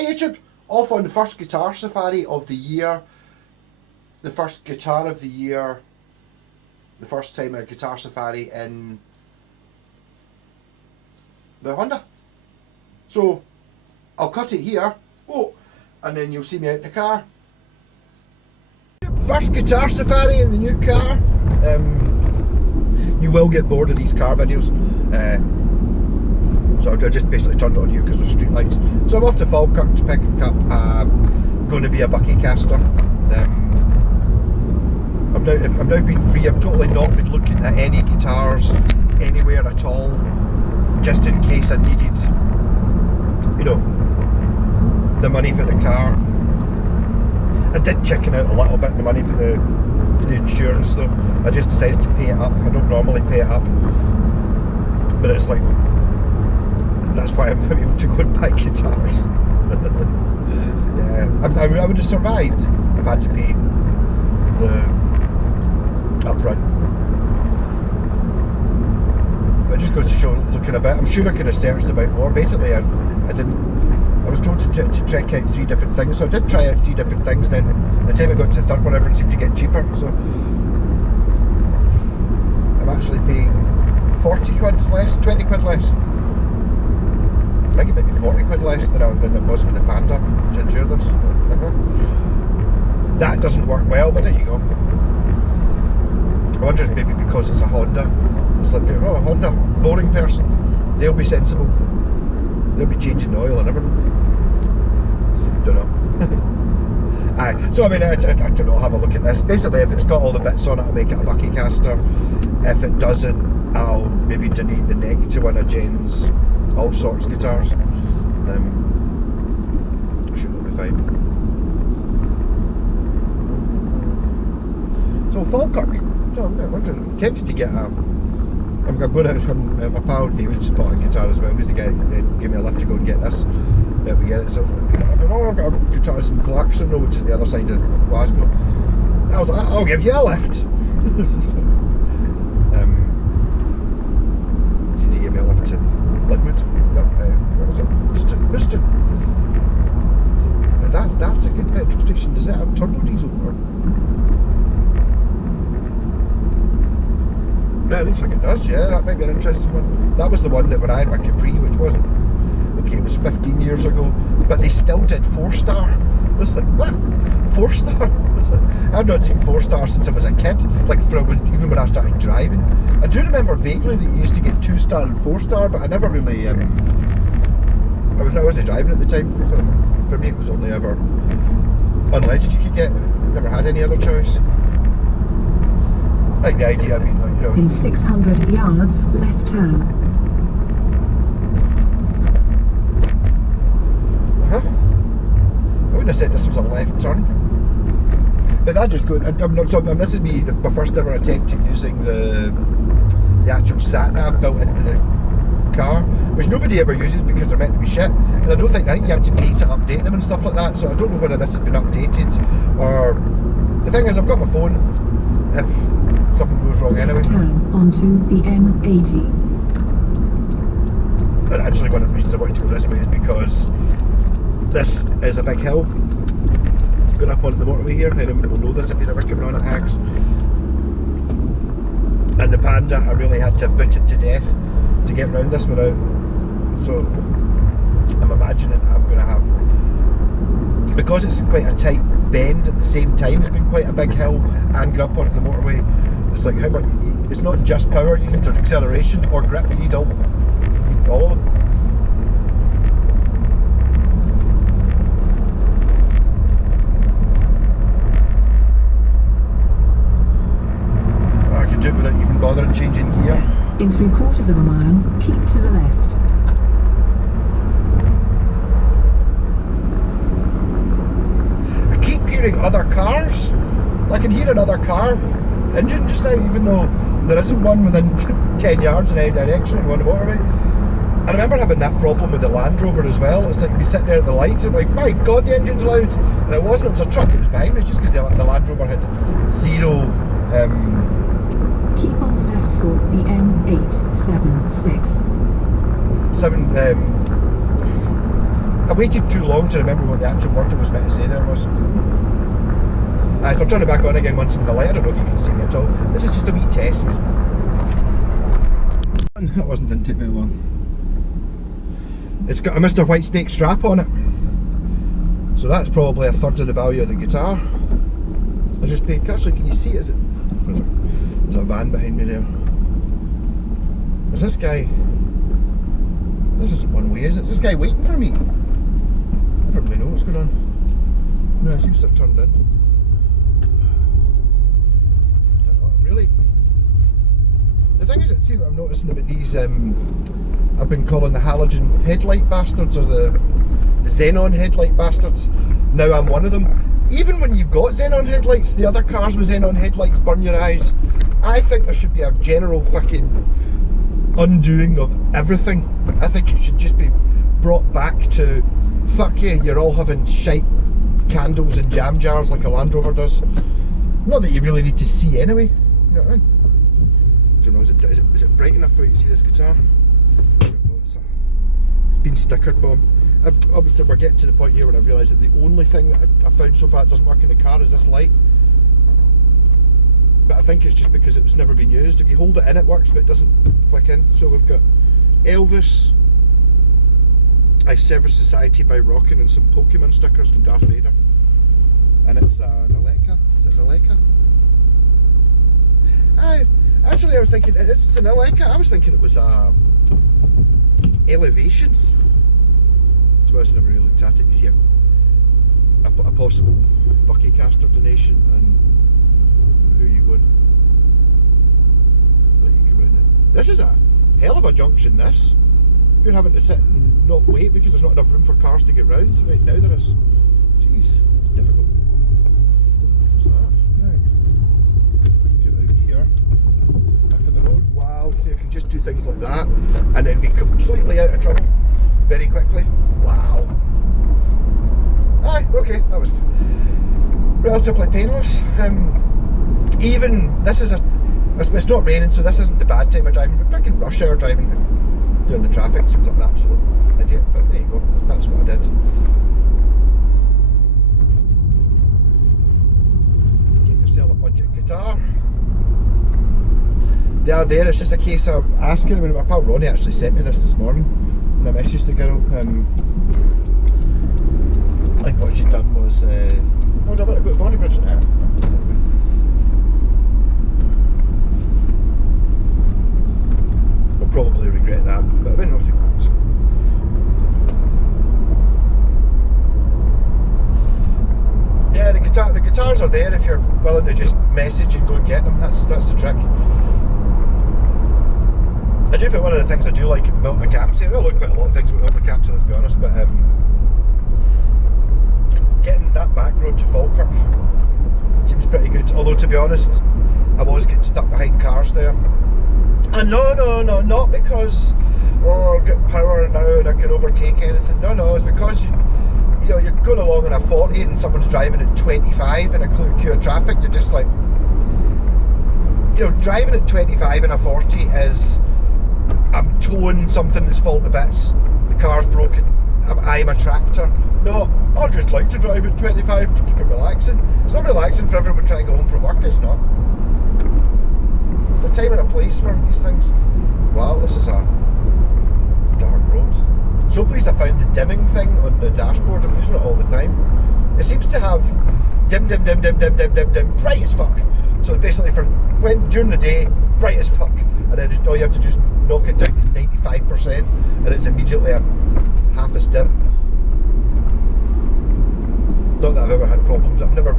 Hey YouTube, off on the first guitar safari of the year, the first guitar of the year, the first time a guitar safari in the Honda. So I'll cut it here, and then you'll see me out in the car. First guitar safari in the new car. You will get bored of these car videos. So I just basically turned it on here because there's street lights. So I'm off to Falkirk to pick up going to be a bucky caster. I've now been free. I've totally not been looking at any guitars anywhere at all, just in case I needed, you know, the money for the car. I did chicken out a little bit, the money for the insurance though. I just decided to pay it up. I don't normally pay it up, but it's like, that's why I'm able to go and buy guitars. Yeah, I would have survived if I had to pay the upfront. But it just goes to show, looking a bit, I'm sure I could have searched about more. Basically, I was told to check out 3 different things, so I did try out 3 different things. Then by the time I got to the third one, everything seemed to get cheaper. So I'm actually paying 40 quid less, 20 quid less. I think it might be 40 quid less than it was for the Panda to insure this. That doesn't work well, but there you go. I wonder if maybe because it's a Honda, it's like, oh, a Honda, boring person. They'll be sensible. They'll be changing the oil and everything. Don't know. So I mean, I don't know, have a look at this. Basically, if it's got all the bits on it, I'll make it a bucky caster. If it doesn't, I'll maybe donate the neck to one of Jen's all sorts guitars. I'm sure it'll be fine. So Falkirk. So I'm wondering, tempted to get I'm going out. My pal David just bought a guitar as well. He was the guy that gave me a lift to go and get this. Yeah, we get it. So I've got guitars in Clarkson Road, which is the other side of Glasgow. I was like, I'll give you a lift. He gave me a lift to Linwood. Where was it? Houston. That's a good petrol station. Does it have turbo diesel? Yeah, it looks like it does, yeah, that might be an interesting one. That was the one that when I had my Capri, which wasn't, okay, it was 15 years ago, but they still did 4-star. I was like, what? 4-star? I've not seen 4-star since I was a kid, like even when I started driving. I do remember vaguely that you used to get 2-star and 4-star, but I never really, I wasn't driving at the time, so for me it was only ever unleaded you could get, never had any other choice. I like the idea, I mean, like, you know. In 600 yards, left turn. I wouldn't have said this was a left turn. But that just goes, this is my first ever attempt at using the actual sat-nav built into the car, which nobody ever uses because they're meant to be shit. And I think you have to pay to update them and stuff like that, so I don't know whether this has been updated or... The thing is, I've got my phone, if something goes wrong anyway. Turn onto the M80. And actually one of the reasons I wanted to go this way is because this is a big hill going up onto the motorway here. Anyone will know this if you're ever coming on at Hags. And the Panda, I really had to boot it to death to get round this without. So I'm imagining I'm going to have, because it's quite a tight bend at the same time, it's been quite a big hill and go up onto the motorway. It's like how much, it's not just power you need, or acceleration or grip, you need all of them. Or I could do it without even bothering changing gear. In 3/4 of a mile, keep to the left. I keep hearing other cars. I can hear another car engine just now, even though there isn't one within 10 yards in any direction on the motorway. I remember having that problem with the Land Rover as well. It's like you'd be sitting there at the lights and like, my God, the engine's loud. And it wasn't, it was a truck that was behind me, just because the Land Rover had zero... Keep on the left for the M876. waited too long to remember what the actual word I was meant to say there was. So I'm turning it back on again once I'm in the light. I don't know if you can see me at all. This is just a wee test. That didn't take very long. It's got a Mr. Whitesnake strap on it. So that's probably a third of the value of the guitar. I just paid cash. Can you see it? There's a van behind me there. Is this guy... This isn't one way, is it? Is this guy waiting for me? I don't really know what's going on. No, it seems to have turned in. Don't know, really. The thing is, see what I'm noticing about these, I've been calling the halogen headlight bastards, or the xenon headlight bastards. Now I'm one of them. Even when you've got xenon headlights, the other cars with xenon headlights burn your eyes. I think there should be a general fucking undoing of everything. I think it should just be brought back to, fuck you, you're all having shite candles and jam jars like a Land Rover does. Not that you really need to see anyway. You know what I mean? I don't know, is it bright enough for you to see this guitar? There we go, it's been stickered, Bob. Obviously we're getting to the point here when I realise that the only thing that I found so far that doesn't work in the car is this light. But I think it's just because it's never been used. If you hold it in, it works, but it doesn't click in. So we've got Elvis, I Service Society by Rockin', and some Pokemon stickers from Darth Vader. And it's an Aleca. Is it an Aleca? Actually, I was thinking it's an Aleca. I was thinking it was a Elevation. So I never really looked at it. You see a possible Buckycaster donation, and who are you going? Let you come round it. This is a hell of a junction, this. You're having to sit and not wait because there's not enough room for cars to get round. Right now there is. Jeez, it's difficult. What's that? Right. Get out here. Back on the road. Wow, see, I can just do things like that and then be completely out of trouble very quickly. Wow. Aye, okay, that was relatively painless. Even, it's not raining, so this isn't the bad time of driving. We're back in rush hour driving, doing the traffic, seems like an absolute idiot, but there you go, that's what I did. Get yourself a budget guitar. They are there, it's just a case of asking. I mean, my pal Ronnie actually sent me this morning, and I messaged the girl. I think what she'd done was, oh, I better go to Bonnybridge now. I'll probably regret that, but I mean, obviously that's. Yeah, the guitars are there if you're willing to just message and go and get them. That's the trick. I do think one of the things I do like about Milton McCampsie, I like quite a lot of things about Milton McCampsie, let's be honest, but getting that back road to Falkirk seems pretty good. Although, to be honest, I was getting stuck behind cars there. And no, not because I've got power now and I can overtake anything. No, it's because you're going along in a 40 and someone's driving at 25 in a clear queue of traffic. You're just like, driving at 25 in a 40 is, I'm towing something that's falling to bits. The car's broken. I'm a tractor. No, I just like to drive at 25 to keep it relaxing. It's not relaxing for everyone trying to go home from work, it's not. There's a time and a place for these things. Wow, this is a dark road. So pleased I found the dimming thing on the dashboard. I'm using it all the time. It seems to have dim, bright as fuck. So it's basically for when during the day, bright as fuck. And then all you have to do is knock it down to 95% and it's immediately half as dim. Not that I've ever had problems. I've never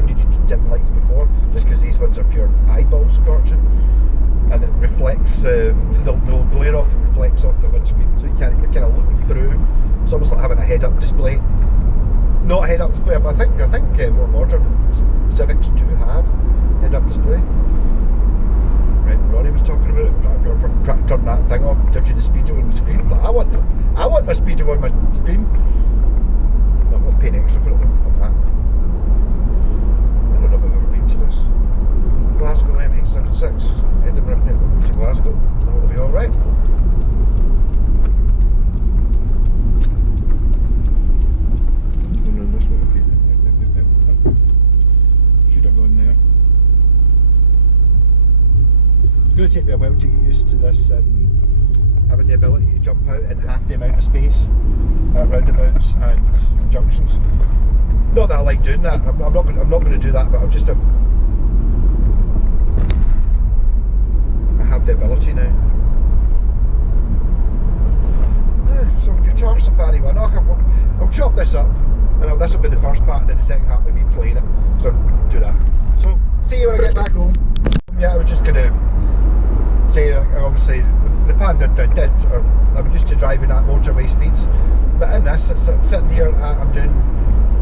needed to dim lights before, just because these ones are pure eyeball scorching, and it reflects the little glare off. It reflects off the windscreen, so you're kind of looking through. It's almost like having a head-up display. Not a head-up display, but I think more modern Civics do have head-up display. Ronnie was talking about it. Turn that thing off, gives you the speedo on the screen. But I want my speedo on my screen. I'm not paying extra for it. I don't know if I've ever been to this. Glasgow M876, Edinburgh, to Glasgow. I know it'll be alright. take me a while to get used to this, having the ability to jump out in half the amount of space at roundabouts and junctions. Not that I like doing that. I'm not going to do that, but I have the ability now. So Guitar Safari 1. I'll chop this up, and this will be the first part, and then the second part will be me playing it. So I'll do that. So see you when I get back home. Yeah, I was just going to say, obviously, the Panda I'm used to driving at motorway speeds, but in this, it's sitting here, I'm doing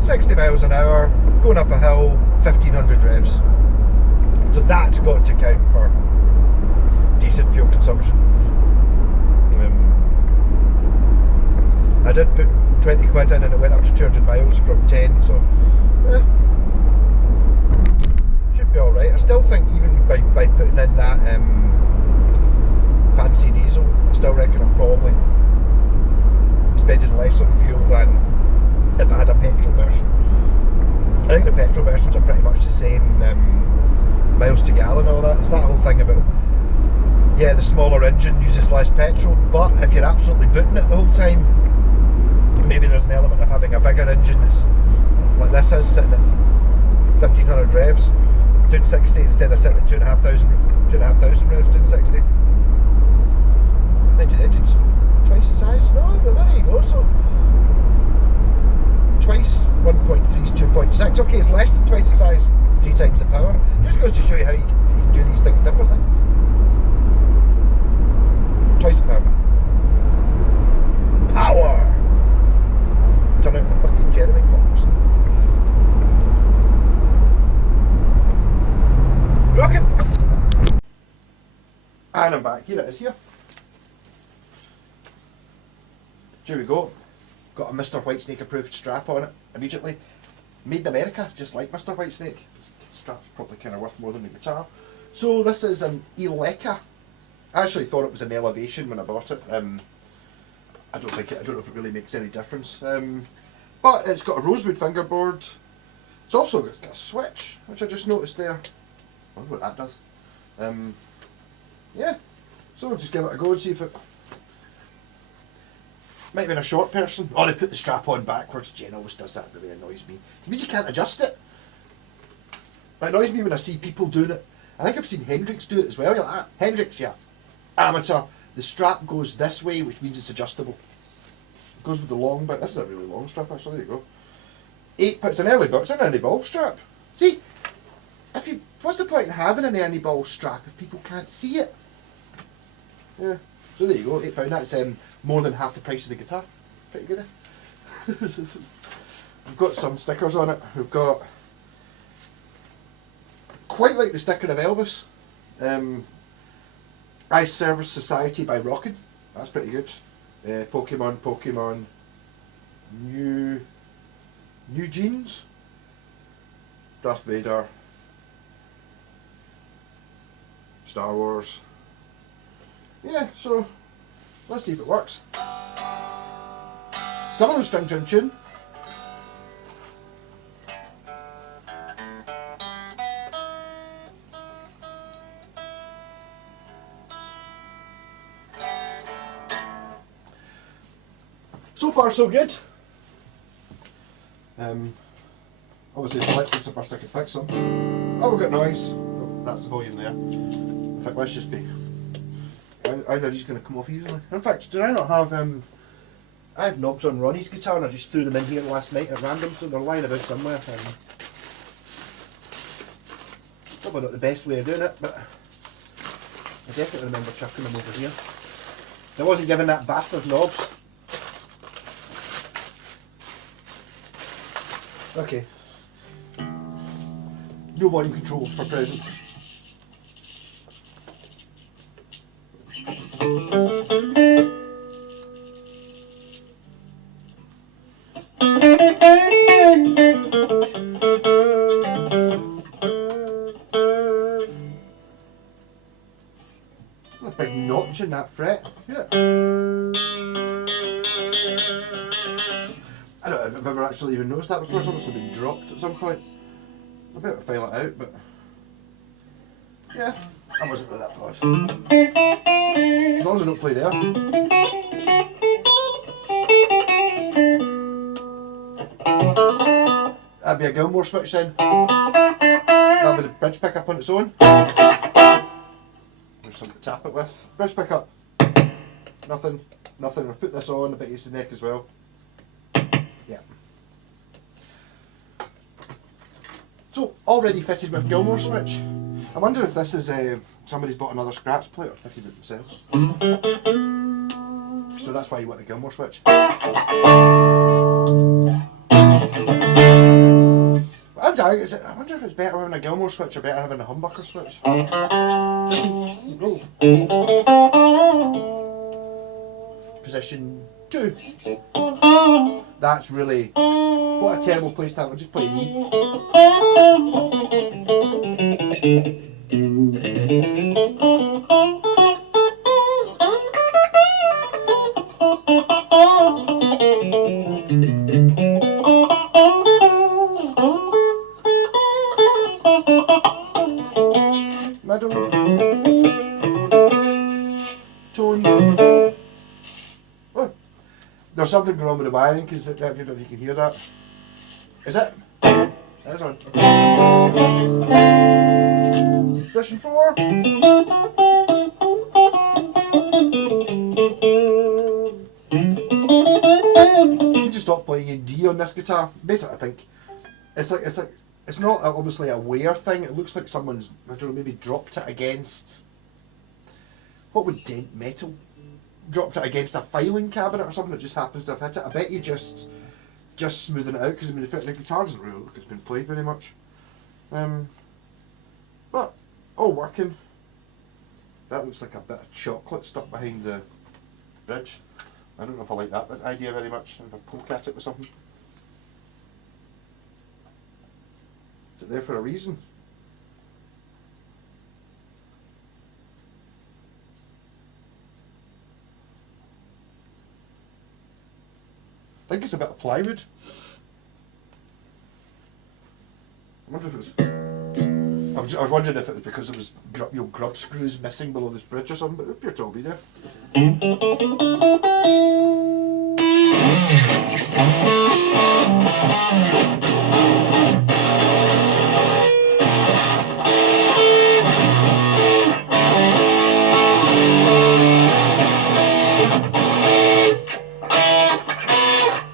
60 miles an hour, going up a hill, 1500 revs. So that's got to count for decent fuel consumption. I did put 20 quid in and it went up to 200 miles from 10, so should be alright. I still think even by putting in that fancy diesel, I still reckon I'm probably spending less on fuel than if I had a petrol version. I think the petrol versions are pretty much the same miles to gallon and all that. It's that whole thing about, yeah, the smaller engine uses less petrol, but if you're absolutely booting it the whole time, maybe there's an element of having a bigger engine that's like this is, sitting at 1500 revs, doing 60 instead of sitting at 2,500 revs, doing 60. The engine's twice the size. No, there you go. So twice 1.3 is 2.6. Okay, it's less than twice the size, 3 times the power. Just goes to show you how you can do these things differently. Twice the power. Power! Turn out the fucking Jeremy clocks. Rocking! And I'm back. Here it is here. Here we go. Got a Mr. Whitesnake approved strap on it immediately. Made in America, just like Mr. Whitesnake. Strap's probably kind of worth more than the guitar. So this is an Eleca. I actually thought it was an Elevation when I bought it. I don't know if it really makes any difference. But it's got a rosewood fingerboard. It's also got a switch, which I just noticed there. I wonder what that does. Yeah. So we'll just give it a go and see if it might be a short person. Oh, they put the strap on backwards. Jen always does that, really annoys me. It means you can't adjust it. It annoys me when I see people doing it. I think I've seen Hendrix do it as well. You're like, Hendrix, yeah. Amateur. The strap goes this way, which means it's adjustable. It goes with the long bit. This is a really long strap, actually. There you go. It's an early ball. It's an early ball strap. See, what's the point in having an early ball strap if people can't see it? Yeah. So there you go, £8. That's more than half the price of the guitar. Pretty good, eh? We've got some stickers on it. We've got, quite like the sticker of Elvis, I Service Society by Rockin'. That's pretty good. Pokemon, New Jeans, Darth Vader, Star Wars. Yeah, so let's see if it works. Some of the strings are in tune. So far so good. Obviously the electrics are first I can fix them. Oh, we've got noise. Oh, that's the volume there. In fact, let's just be... Either he's going to come off easily. In fact, did I not have... I have knobs on Ronnie's guitar and I just threw them in here last night at random, so they're lying about somewhere. Probably not the best way of doing it, but I definitely remember chucking them over here. I wasn't given that bastard knobs. Okay. No volume control for present. A big notch in that fret. Yeah. I don't know if I've ever actually even noticed that before. It's obviously been dropped at some point. I better file it out, but yeah, I wasn't really that bad. As long as I don't play there. That'd be a Gilmore switch then. That'd be the bridge pickup on its own. There's something to tap it with. Bridge pickup. Nothing. Nothing. I'll put this on, a bit used to the neck as well. Yeah. So, already fitted with Gilmore switch. I wonder if this is somebody's bought another scratch plate or fitted it themselves. So that's why you want a Gilmore switch. I wonder if it's better having a Gilmore switch or better having a humbucker switch. Position 2. That's really, what a terrible place to have. We'll just play an E. Middle. Tone. Oh, there's something going on with the wiring because I don't know if you can hear that. Is it? That's on. Position 4. You need to stop playing in D on this guitar. Basically, I think it's not obviously a wear thing. It looks like someone's, I don't know, maybe dropped it against, what would dent metal? Dropped it against a filing cabinet or something that just happens to have hit it. I bet you just smoothing it out because I mean the guitar doesn't really look like it's been played very much. But all working. That looks like a bit of chocolate stuck behind the bridge. I don't know if I like that idea very much. If I poke at it with something. Is it there for a reason? I think it's a bit of plywood. I wonder if it was. I was wondering if it was because there was grub screws missing below this bridge or something, but it appeared to all be there.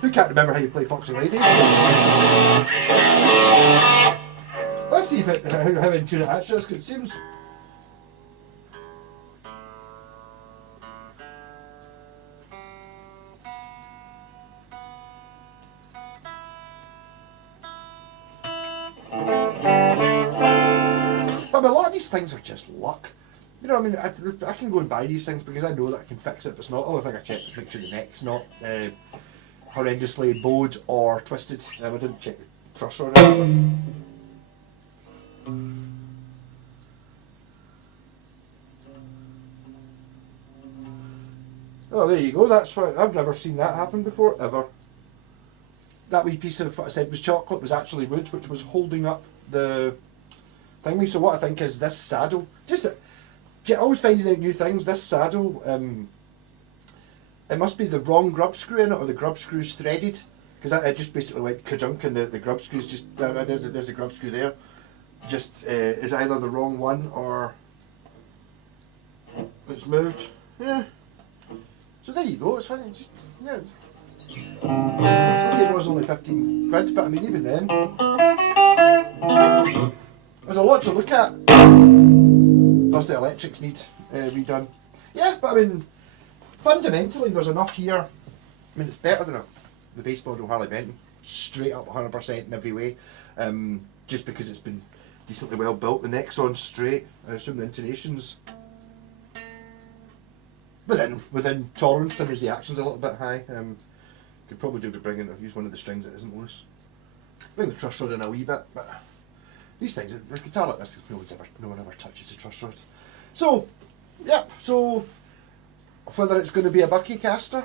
Who can't remember how you play Foxy Lady? Let's see if how in tune it actually is, because it seems. But a lot of these things are just luck. You know, I mean, I can go and buy these things because I know that I can fix it. If it's not, oh, I think I checked to make sure the neck's not horrendously bowed or twisted. I didn't check the truss or anything. Oh, there you go. That's what I've never seen that happen before, ever. That wee piece of what I said was chocolate was actually wood, which was holding up the thingy. So what I think is this saddle, always finding out new things. This saddle, it must be the wrong grub screw in it, or the grub screw's threaded, because it just basically went ka-junk and the grub screw's just, there's a grub screw there. Just is either the wrong one or it's moved. Yeah. So there you go. It's funny. It's just, yeah. Okay, it was only 15 quid, but I mean even then, there's a lot to look at. Plus the electrics need redone. Yeah, but I mean fundamentally there's enough here. I mean it's better than the base model Harley Benton, straight up 100% in every way. Just because it's been decently well built. The neck's on straight. I assume the intonations within tolerance, and the action's a little bit high. Could probably do with use one of the strings that isn't loose. Bring the truss rod in a wee bit, but these things, a guitar like this, no one ever touches the truss rod. So, yep. So whether it's going to be a bucky caster,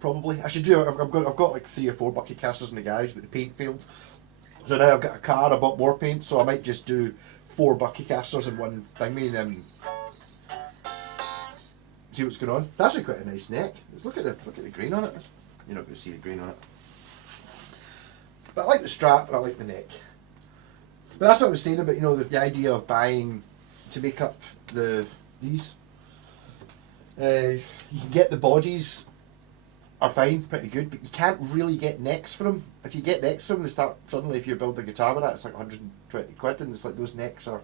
probably. I should do. I've got like 3 or 4 bucky casters in the garage, but the paint failed. So now I've got a car. I bought more paint, so I might just do 4 bucky casters in one thing. See what's going on. It's actually quite a nice neck. Just look at the grain on it. You're not going to see the grain on it. But I like the strap and I like the neck. But that's what I was saying about, you know, the idea of buying to make up these. You can get the bodies are fine, pretty good, but you can't really get necks for them. If you get necks for them, they start suddenly, if you build a guitar with that, it's like 120 quid, and it's like those necks are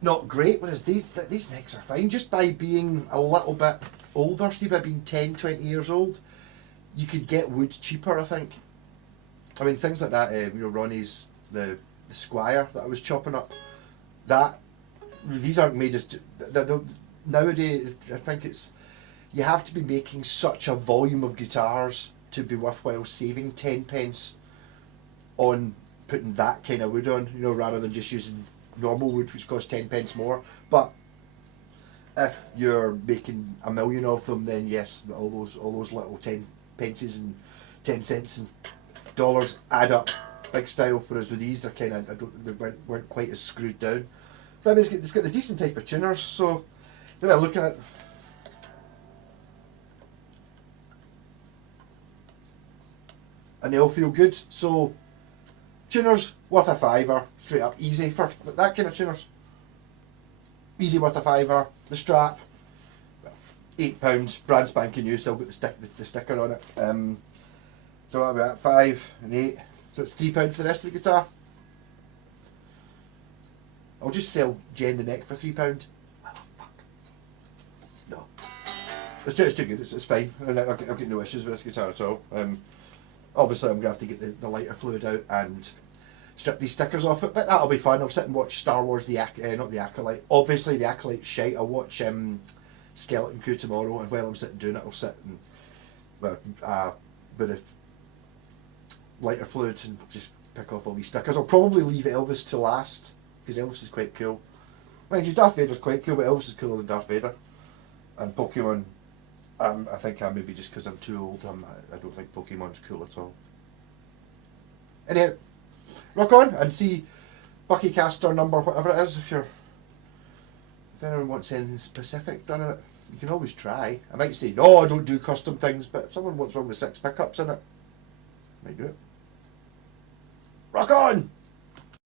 not great, whereas these necks are fine. Just by being a little bit older, see, by being 10, 20 years old, you could get wood cheaper, I think. I mean, things like that, you know, Ronnie's, the Squire that I was chopping up, these aren't made as, nowadays, I think you have to be making such a volume of guitars to be worthwhile saving 10 pence on putting that kind of wood on, you know, rather than just using normal wood, which costs 10 pence more. But if you're making a million of them, then yes, all those little 10 pences and 10 cents and dollars add up big style. Whereas with these, they're kind of, they weren't quite as screwed down. But I mean, it's got the decent type of tuners. So yeah, looking at, and they all feel good. So tuners worth a fiver, straight up easy for that kind of tuners. Easy, worth a fiver. The strap, £8, brand spanking new. Still got the sticker on it. So that'll be at 5 and 8. So it's £3 for the rest of the guitar. I'll just sell Jen the neck for £3. Oh, fuck. No. It's too good. It's fine. I've got no issues with this guitar at all. Obviously, I'm going to have to get the lighter fluid out and strip these stickers off it, but that'll be fun. I'll sit and watch Star Wars, not the Acolyte. Obviously, the Acolyte's shite. I'll watch Skeleton Crew tomorrow, and while I'm sitting doing it, I'll sit and, well, bit of lighter fluid and just pick off all these stickers. I'll probably leave Elvis to last, because Elvis is quite cool. Mind you, Darth Vader's quite cool, but Elvis is cooler than Darth Vader. And Pokemon, I think maybe just because I'm too old, I don't think Pokemon's cool at all. Anyhow, rock on and see Bucky Caster number, whatever it is, if anyone wants anything specific done in it, you can always try. I might say, no, I don't do custom things, but if someone wants one with 6 pickups in it, I might do it. Rock on!